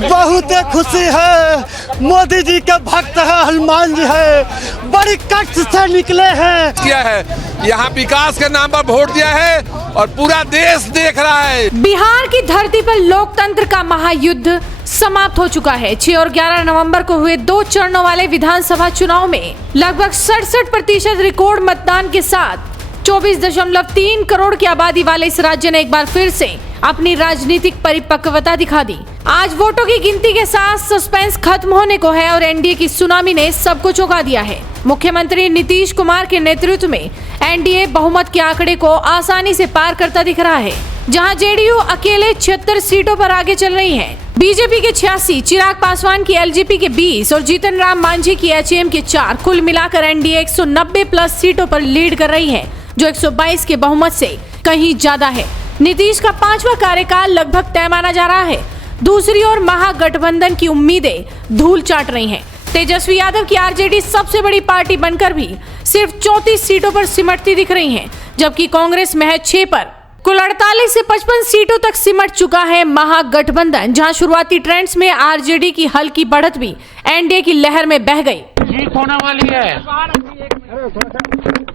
बहुत खुशी है, मोदी जी के भक्त है, हनुमान जी है, बड़ी कष्ट से निकले हैं। किया है यहाँ विकास के नाम पर वोट दिया है और पूरा देश देख रहा है। बिहार की धरती पर लोकतंत्र का महायुद्ध समाप्त हो चुका है। 6 और 11 नवंबर को हुए 2 चरणों वाले विधानसभा चुनाव में लगभग 67% रिकॉर्ड मतदान के साथ 24.3 करोड़ की आबादी वाले इस राज्य ने एक बार फिर से अपनी राजनीतिक परिपक्वता दिखा दी। आज वोटों की गिनती के साथ सस्पेंस खत्म होने को है और एनडीए की सुनामी ने सबको चौंका दिया है। मुख्यमंत्री नीतीश कुमार के नेतृत्व में एनडीए बहुमत के आंकड़े को आसानी से पार करता दिख रहा है। जहां जेडीयू अकेले 76 सीटों पर आगे चल रही है, बीजेपी के 86, चिराग पासवान की एलजेपी के 20 और जीतन राम मांझी की एचएम के 4, कुल मिलाकर एनडीए 190 प्लस सीटों पर लीड कर रही है, जो 122 के बहुमत से कहीं ज्यादा है। नीतीश का 5वां कार्यकाल लगभग तय माना जा रहा है। दूसरी ओर महागठबंधन की उम्मीदें धूल चाट रही हैं। तेजस्वी यादव की आरजेडी सबसे बड़ी पार्टी बनकर भी सिर्फ 34 सीटों पर सिमटती दिख रही है, जबकि कांग्रेस महज 6 पर। कुल 48 से 55 सीटों तक सिमट चुका है महागठबंधन, जहां शुरुआती ट्रेंड्स में आरजेडी की हल्की बढ़त भी एनडीए की लहर में बह गई। जीत होने वाली है,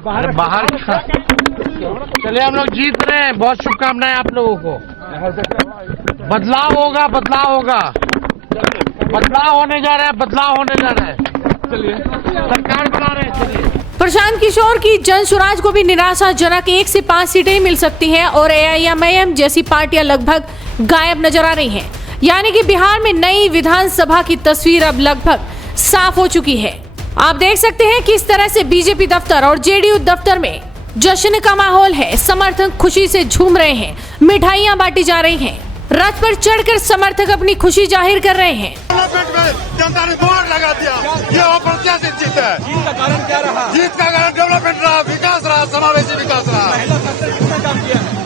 बाहर चलिए हम लोग जीत रहे हैं। बहुत शुभकामनाएं आप लोगों को। बदलाव होगा, बदलाव होगा, बदलाव होने जा रहा है, बदलाव होने जा रहा है। चलिए सरकार बना रहे हैं। चलिए प्रशांत किशोर की जन स्वराज को भी निराशाजनक 1 से 5 सीटें ही मिल सकती हैं और एआईएमआईएम जैसी पार्टियां लगभग गायब नजर आ रही हैं। यानी कि बिहार में नई विधानसभा की तस्वीर अब लगभग साफ हो चुकी है। आप देख सकते हैं किस तरह से बीजेपी दफ्तर और जेडीयू दफ्तर में जश्न का माहौल है। समर्थक खुशी से झूम रहे हैं, मिठाइयां बांटी जा रही हैं, रथ पर चढ़कर समर्थक अपनी खुशी जाहिर कर रहे हैं। जनता ने वोट लगा दिया, ये अप्रत्याशित जीत है। जीत का कारण क्या रहा? जीत का कारण डेवलपमेंट रहा, विकास रहा, समावेशी विकास रहा।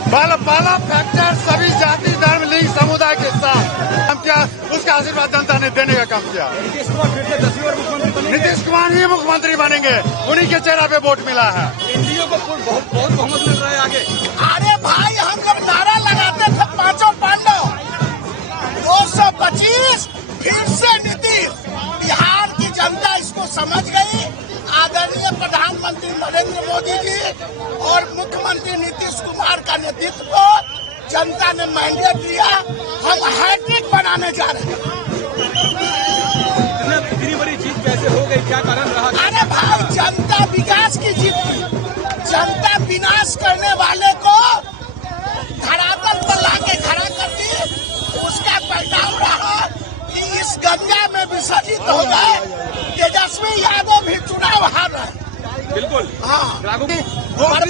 पहला फैक्टर सभी जाति धर्म लिंग समुदाय के साथ हम क्या उसका आशीर्वाद जनता ने देने का काम किया। नीतीश कुमार ही मुख्यमंत्री बनेंगे, उन्हीं के चेहरा पे वोट मिला है। एनडीए को बहुत बहुमत मिल रहा है आगे। अरे भाई हम लोग नारा लगाते थे पांचों पांडव 225 फिर से नीतीश। बिहार की जनता इसको समझ गई। आदरणीय प्रधानमंत्री नरेंद्र मोदी जी और मुख्यमंत्री नीतीश कुमार का नेतृत्व जनता ने मैंडेट दिया। हम हैट्रिक बनाने जा रहे हैं। इतनी बड़ी जीत कैसे हो गई, क्या कारण रहा? अरे भाई जनता विकास की जीत थी। जनता विनाश करने वाले को धरातल पर लाके खड़ा कर दी। उसका परिणाम रहा कि इस गंगा में विसर्जित हो गए। तेजस्वी यादव भी चुनाव हार रहे। बिल्कुल हाँ, बर्बाद हो गए और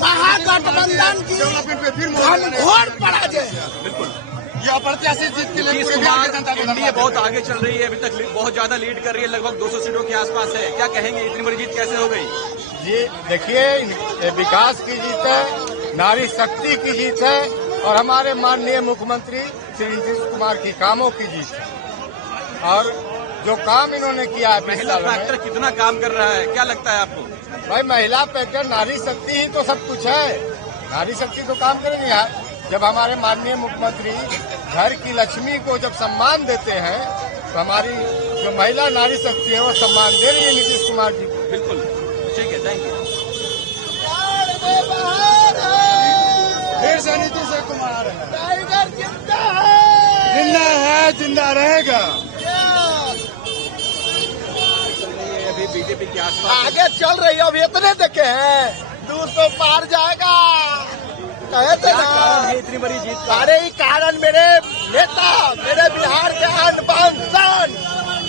महागठबंधन की घनघोर पराजय। बिल्कुल ये अप्रत्याशित जीत के लिए पूरे बिहार की जनता को एनडीए बहुत आगे चल रही है, अभी तक बहुत ज्यादा लीड कर रही है, लगभग 200 सीटों के आसपास है। क्या कहेंगे, इतनी बड़ी जीत कैसे हो गई? जी देखिए, विकास की जीत है, नारी शक्ति की जीत है और हमारे माननीय मुख्यमंत्री श्री नीतीश कुमार की कामों की जीत है। और जो काम इन्होंने किया है, महिला फैक्टर कितना काम कर रहा है, क्या लगता है आपको? भाई महिला फैक्टर, नारी शक्ति ही तो सब कुछ है। नारी शक्ति तो काम करेंगे यार। जब हमारे माननीय मुख्यमंत्री घर की लक्ष्मी को जब सम्मान देते हैं तो हमारी जो महिला नारी शक्ति है वो सम्मान दे रही है नीतीश कुमार जी को। बिल्कुल ठीक है, थैंक यू। फिर से नीतीश कुमार है, टाइगर जिंदा है, जिंदा है, जिंदा रहेगा। अभी बीजेपी के आसपास आगे चल रही है। अब इतने देखे हैं, 200 पार जाएगा। कहे थे ना, इतनी बड़ी जीत का? अरे ही कारण मेरे नेता, मेरे बिहार के अन्न पान शान,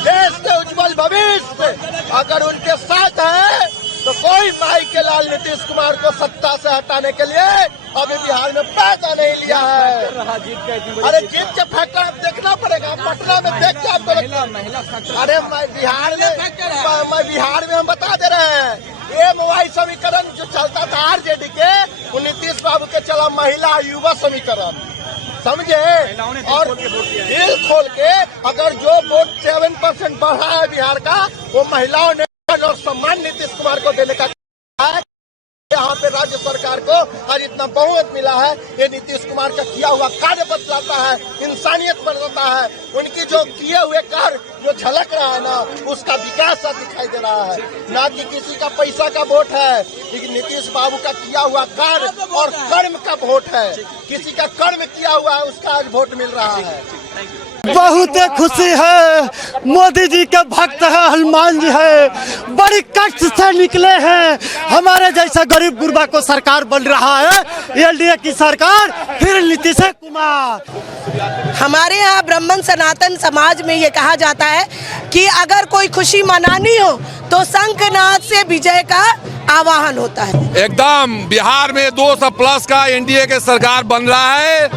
देश के उज्जवल भविष्य अगर उनके साथ है तो कोई माई के लाल नीतीश कुमार को सत्ता से हटाने के लिए अभी बिहार में पैसा नहीं लिया है। अरे जीत के फैक्टर देखना पड़ेगा। पटना में देख के आपको अरे बिहार में हम बता दे रहे हैं, एमवाई समीकरण जो चलता था आरजेडी के, वो नीतीश बाबू के चला महिला युवा समीकरण, समझे? और दिल खोल के अगर जो वोट 7% बढ़ा है बिहार का, वो महिलाओं ने और सम्मान नीतीश कुमार को देने का है। यहाँ पे राज्य सरकार सरकार को आज इतना बहुमत मिला है। ये नीतीश कुमार का किया हुआ कार्य बतलाता है, इंसानियत बताता है। उनकी जो किए हुए कार्य जो झलक रहा है ना, उसका विकास सा दिखाई दे रहा है, ना कि किसी का पैसा का वोट है, लेकिन नीतीश बाबू का किया हुआ कार्य और कर्म का वोट है। किसी का कर्म किया हुआ है, उसका आज वोट मिल रहा है। बहुत खुशी है, मोदी जी के भक्त है, हनुमान जी है, बड़ी कष्ट से निकले हैं। हमारे जैसा गरीब गुरबा को सरकार बन रहा है, एलडीए की सरकार, फिर नीतीश कुमार। हमारे यहाँ ब्राह्मण सनातन समाज में ये कहा जाता है कि अगर कोई खुशी मनानी हो तो शंखनाद से विजय का आवाहन होता है। एकदम बिहार में 200+ का एनडीए के सरकार बन रहा है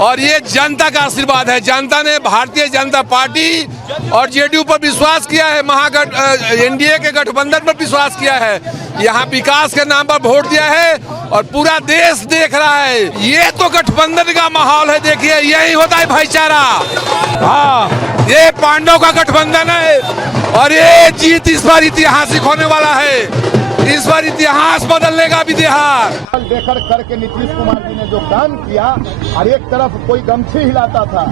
और ये जनता का आशीर्वाद है। जनता ने भारतीय जनता पार्टी और जेडीयू पर विश्वास किया है, एनडीए के गठबंधन पर विश्वास किया है। यहाँ विकास के नाम पर वोट दिया है और पूरा देश देख रहा है। ये तो गठबंधन का माहौल है, देखिए यही होता है भाईचारा। हाँ, ये पांडव का गठबंधन है और ये जीत इस बार ऐतिहासिक होने वाला है। इस बार इतिहास बदलने का भी बिहार देकर करके नीतीश कुमार जी ने जो काम किया, और एक तरफ कोई गमछी हिलाता था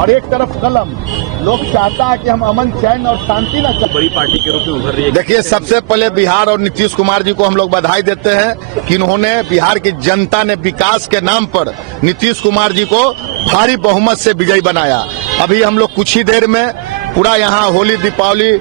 और एक तरफ कलम। लोग चाहता है कि हम अमन चैन और शांति न चले। बड़ी पार्टी के रूप में उभर रही है। देखिए, सबसे पहले बिहार और नीतीश कुमार जी को हम लोग बधाई देते हैं कि इन्होंने, बिहार की जनता ने विकास के नाम पर नीतीश कुमार जी को भारी बहुमत से विजयी बनाया। अभी हम लोग कुछ ही देर में पूरा यहाँ होली दीपावली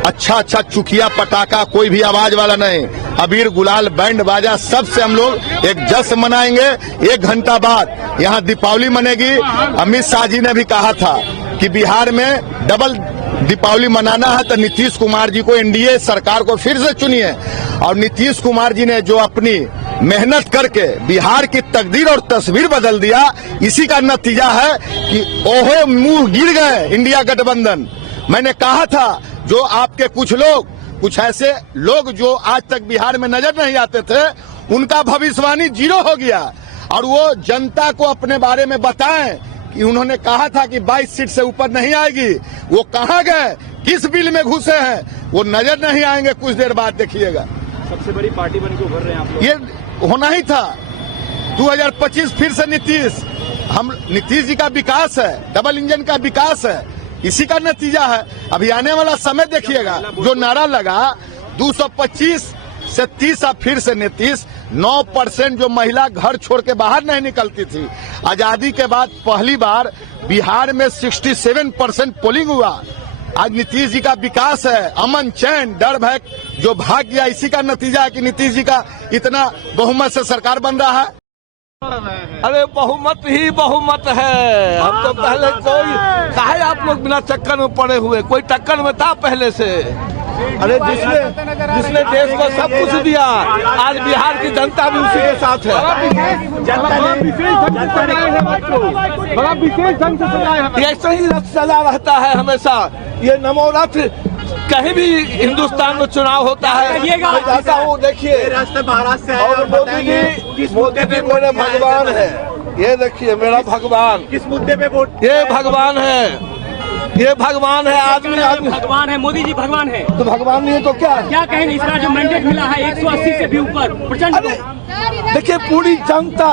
अच्छा चुकिया पटाखा, कोई भी आवाज वाला नहीं, अबीर गुलाल बैंड बाजा सबसे हम लोग एक जश्न मनाएंगे। 1 घंटा बाद यहाँ दीपावली मनेगी। अमित शाह जी ने भी कहा था कि बिहार में डबल दीपावली मनाना है तो नीतीश कुमार जी को, एनडीए सरकार को फिर से चुनिए। और नीतीश कुमार जी ने जो अपनी मेहनत करके बिहार की तकदीर और तस्वीर बदल दिया, इसी का नतीजा है कि ओहो मुंह गिर गए इंडिया गठबंधन। मैंने कहा था, जो आपके कुछ ऐसे लोग जो आज तक बिहार में नजर नहीं आते थे, उनका भविष्यवाणी 0 हो गया। और वो जनता को अपने बारे में बताएं कि उन्होंने कहा था कि 22 सीट से ऊपर नहीं आएगी। वो कहाँ गए, किस बिल में घुसे हैं, वो नजर नहीं आएंगे। कुछ देर बाद देखिएगा। सबसे बड़ी पार्टी बन के उभर रहे हैं आप लोग। ये होना ही था। 2025 फिर से नीतीश जी का विकास है, डबल इंजन का विकास है, इसी का नतीजा है। अभी आने वाला समय देखिएगा, जो नारा लगा 225 से 30, अब फिर से नीतीश। 9% जो महिला घर छोड़ के बाहर नहीं निकलती थी, आजादी के बाद पहली बार बिहार में 67% पोलिंग हुआ। आज नीतीश जी का विकास है, अमन चैन डर भय जो भाग गया, इसी का नतीजा है कि नीतीश जी का इतना बहुमत से सरकार बन रहा है। अरे बहुमत ही बहुमत है। हम तो पहले कोई काहे आप लोग बिना चक्कर में पड़े हुए, कोई टक्कर में था पहले से। अरे जिसने देश को सब कुछ दिया, आज बिहार की जनता भी उसी के साथ है। बड़ा विशेष ढंग से सजाया है। ऐसे ही रथ सजा रहता है हमेशा। ये नमो रथ, कहीं भी हिंदुस्तान में चुनाव होता है, मैं जाता हूँ, देखिए महाराष्ट्र से और मोदी जी मेरे भगवान है। ये देखिए मेरा भगवान, किस मुद्दे पे वोट? ये भगवान है, ये भगवान है। आदमी भगवान है, मोदी जी भगवान है। तो भगवान नहीं है तो क्या? क्या कहेंगे इस बार जो मैंडेट मिला है 180 से भी ऊपर प्रचंड? देखिए, पूरी जनता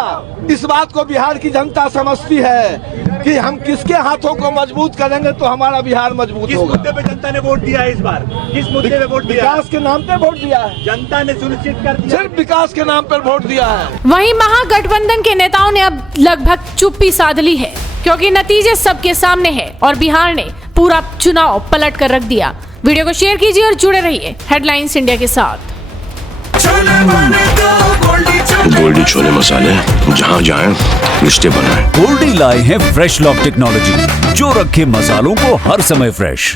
इस बात को, बिहार की जनता समझती है कि हम किसके हाथों को मजबूत करेंगे तो हमारा बिहार मजबूत होगा। किस मुद्दे पे जनता ने वोट दिया है इस बार? किस मुद्दे पे वोट दिया? विकास के नाम पे वोट दिया है जनता ने, सुनिश्चित कर दिया, सिर्फ विकास के नाम पर वोट दिया है। वहीं महागठबंधन के नेताओं ने अब लगभग चुप्पी साध ली है, क्योंकि नतीजे सबके सामने हैं और बिहार ने पूरा चुनाव पलट कर रख दिया। वीडियो को शेयर कीजिए और जुड़े रहिए हेडलाइंस इंडिया के साथ। गोल्डी छोले मसाले, जहाँ जाएं रिश्ते बनाएं। गोल्डी लाए हैं फ्रेश लॉक टेक्नोलॉजी, जो रखे मसालों को हर समय फ्रेश।